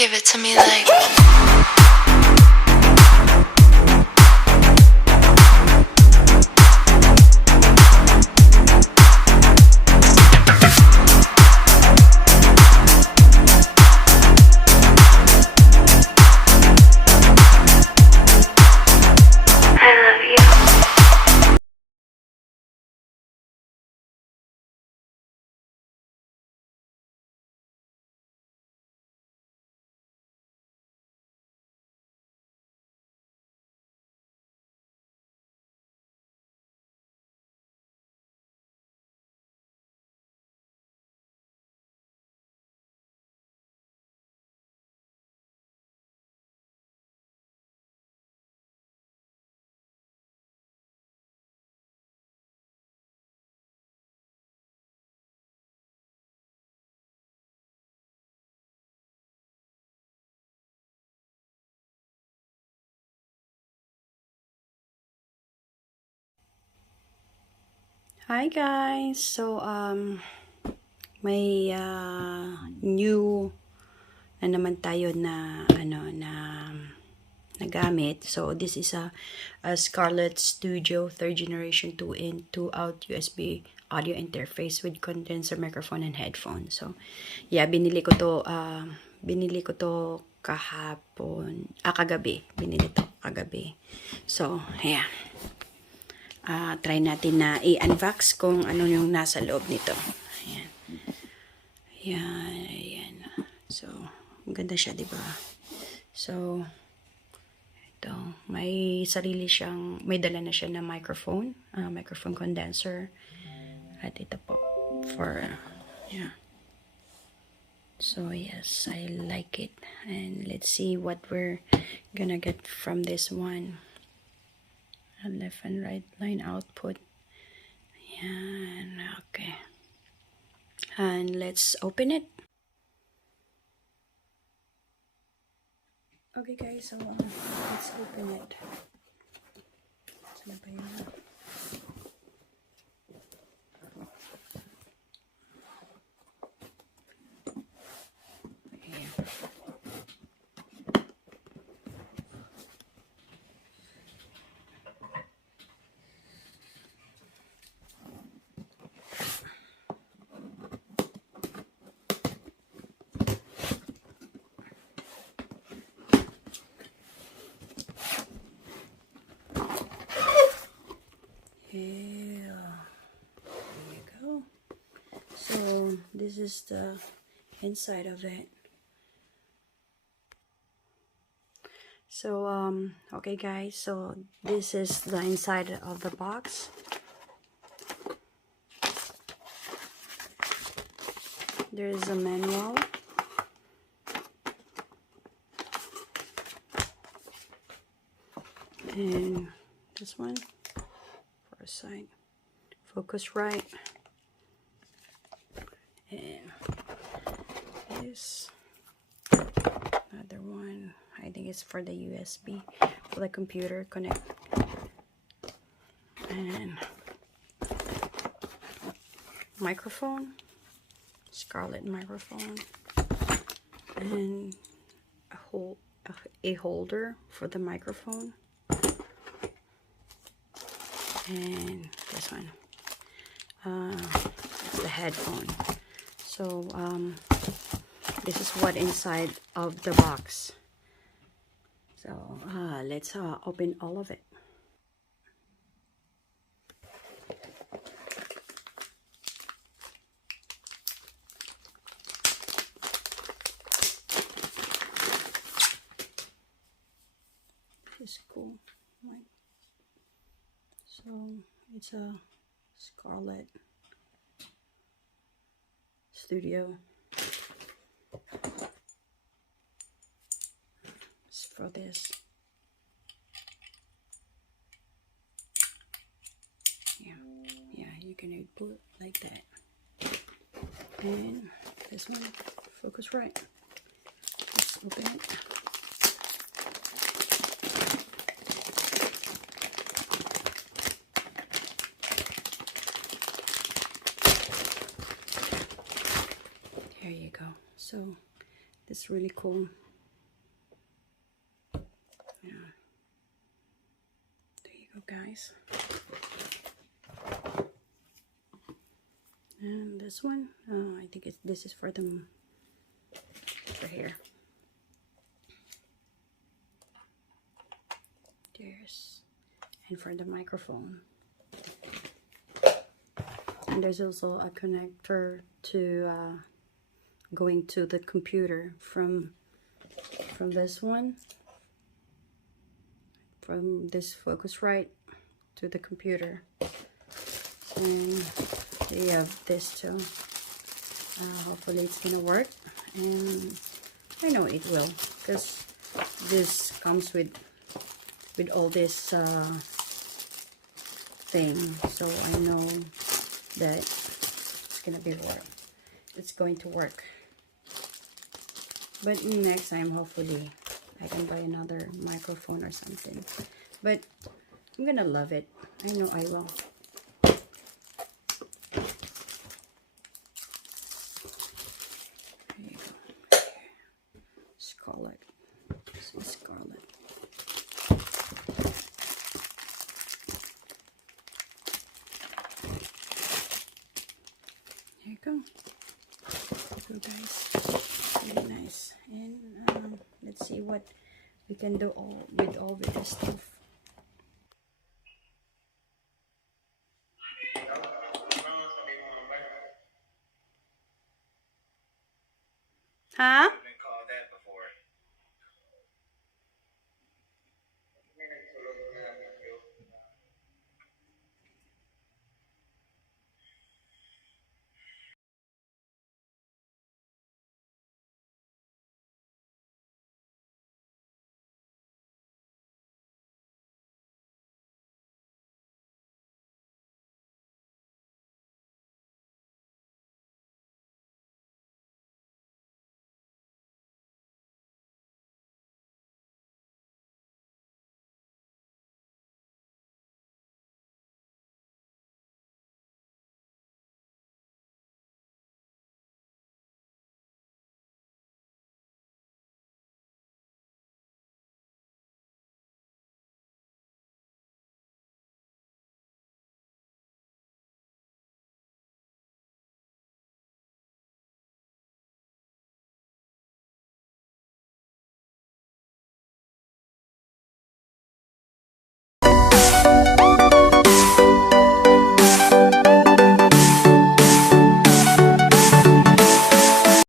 Give it to me like. I love you. Hi guys! So, may new na naman tayo na nagamit. So, this is a Scarlett Studio 3rd generation 2-in 2-out USB audio interface with condenser microphone and headphone. So, yeah, binili ko to kagabi. Binili to kagabi. So, yeah. Try natin na i-unbox kung ano yung nasa loob nito. Ayan. Ayan, ayan. So, maganda siya, di ba? So, ito, may dala na siya na microphone, microphone condenser. At ito po, yeah. So, yes, I like it. And let's see what we're gonna get from this one. Left and right line output. Ayan, okay. And let's open it. Okay guys, so let's open it. Saan ba yun? Ayan. Yeah, there you go. So this is the inside of it. So okay guys, so this is the inside of the box. There is a manual. And this one for a side. Focusrite. And this other one, I think it's for the USB, for the computer connect. And microphone, Scarlett microphone, and a holder for the microphone, and this one, the headphone. So this is what inside of the box. So let's open all of it. It's cool, right? So it's a Scarlett Studio. It's for this. Yeah, you can put it like that. And this one, Focusrite. Let's open it. There you go. So this is really cool. nice. And this one, I think this is for them, for here. There's, and for the microphone. And there's also a connector to going to the computer from this one, from this Focusrite to the computer. And you have this too. Hopefully it's gonna work, and I know it will, because this comes with all this thing, so I know that it's gonna be it's going to work. But next time, hopefully I can buy another microphone or something, but I'm gonna love it. I know I will. There you go. Scarlet. This is Scarlet. There you go. So guys, really nice. And let's see what we can do with this stuff. Huh?